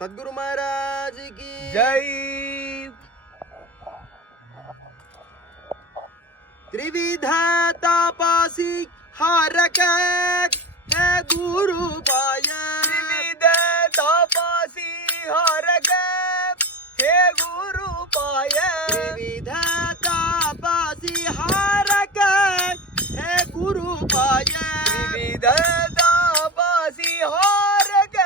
सद्गुरु महाराज की जय। त्रिविधा तापसी हारक है गुरु पाय। त्रिविध तापसी हारक हे गुरु पाय। त्रिविधा तापसी हारक है गुरु पाय। त्रिविध तापसी हारक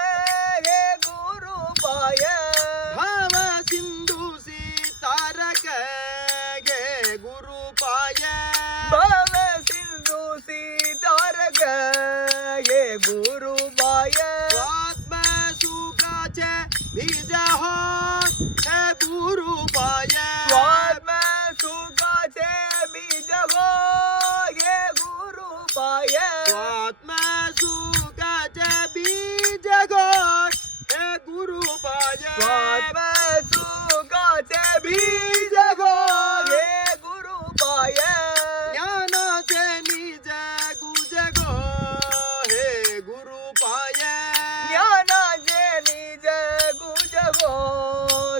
हे गुरु पाय। भाव सिंधु सी तारक गे गुरु पाय। भव सिंधु सी तारक हे गुरु पाय। स्वात्म सुखाचे बीज हो है गुरु पाय। स्वात्म सुखाचे बीज हो हे गुरु पाय। स्वात्म सुखाचे बीज हो है गुरु पाय। स्वात्म सुखाचे बीज हो हे गुरु पाय। ज्ञानाचे निज गुज गो हे गुरु पाय। ज्ञानाचे निज गुज हो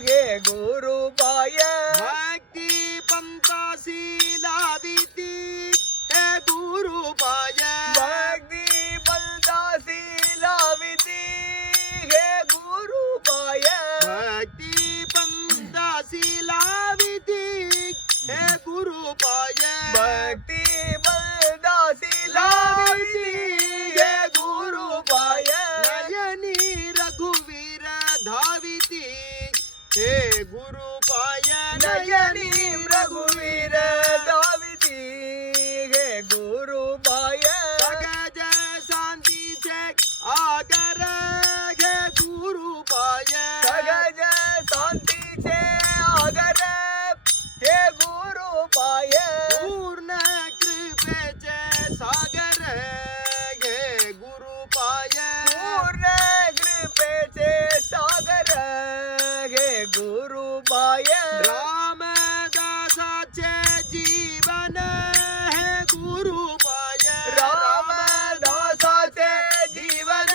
हे गुरु पाय। भक्ति पंथासी लाविती हे गुरु पाय। भक्ति बलदासी लाविती हे गुरु पाय। भक्ति पंथासी लाविती हे गुरु पाय। भक्ति बलदासी लाविती हे गुरु पाय। नयनी रघुवीर धाविती हे गुरु पाय। नयनी रघुवीर धाविती हे गुरु पाय। सगज शांति से आगर हे गुरु पाय। सगज शांति से आगर हे गुरु पाय। पूर्ण कृपेचे सागर हे गुरु पाय। पूर्ण कृपेचे सागर हे गुरु पाय। रामदासाचे जीवन हे गुरु पाय। रामदासाचे जीवन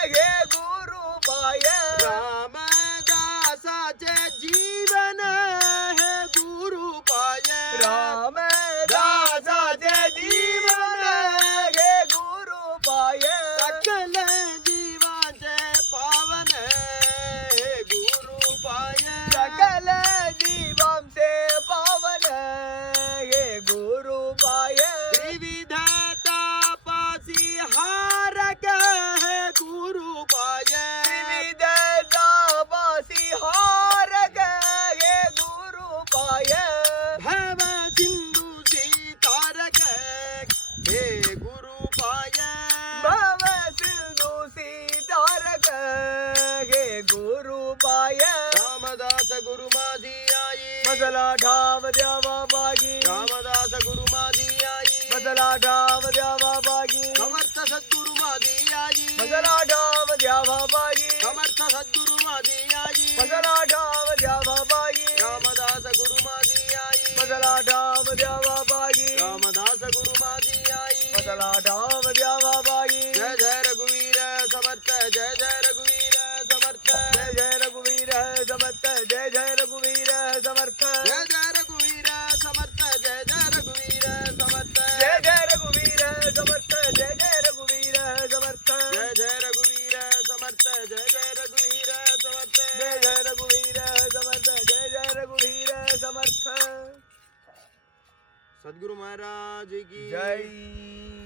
हे गुरु पाय। रामदासाचे जीवन हे गुरु पाय। रामदासाचे जीवन हे गुरु पाय। सकल जीवाचे पावन हे गुरु पाय। सकल जीवांचे पावन हे गुरु पाय। त्रिविध तापसी हारक हे गुरु पाय। त्रिविध तापसी हारक हे गुरु पाय। भव सिंधु सी तारक हे गुरु पाय। भव सिंधु सी तारक हे गुरु पाय। रामदास गुरु माझी आई। मजला ठाव द्यावा बागी। रामदास गुरु माझी आई। मजला ठाव द्यावा बागी। समर्थ सद्गुरु माझी आई। मजला ठाव द्यावा बागी। समर्थ सद्गुरु माझी आई। मजला ठाव द्यावा बागी। रामदास गुरु माझी आई। मजला ठाव द्यावा बागी। रामदास गुरु माझी आई। मजला ठाव द्यावा बागी। जय जय रघुवीर समर्थ जय जय रघुवीर समर्थ। जय जय रघुवीर समर्थ। जय जय रघुवीर समर्थ। जय जय रघुवीर समर्थ जय जय रघुवीर समर्थ। जय जय रघुवीर समर्थ। जय जय रघुवीर समर्थ। जय जय रघुवीर समर्थ जय जय रघुवीर समर्थ। जय जय रघुवीर समर्थ। जय जय रघुवीर समर्थ। सद्गुरु महाराज की जय।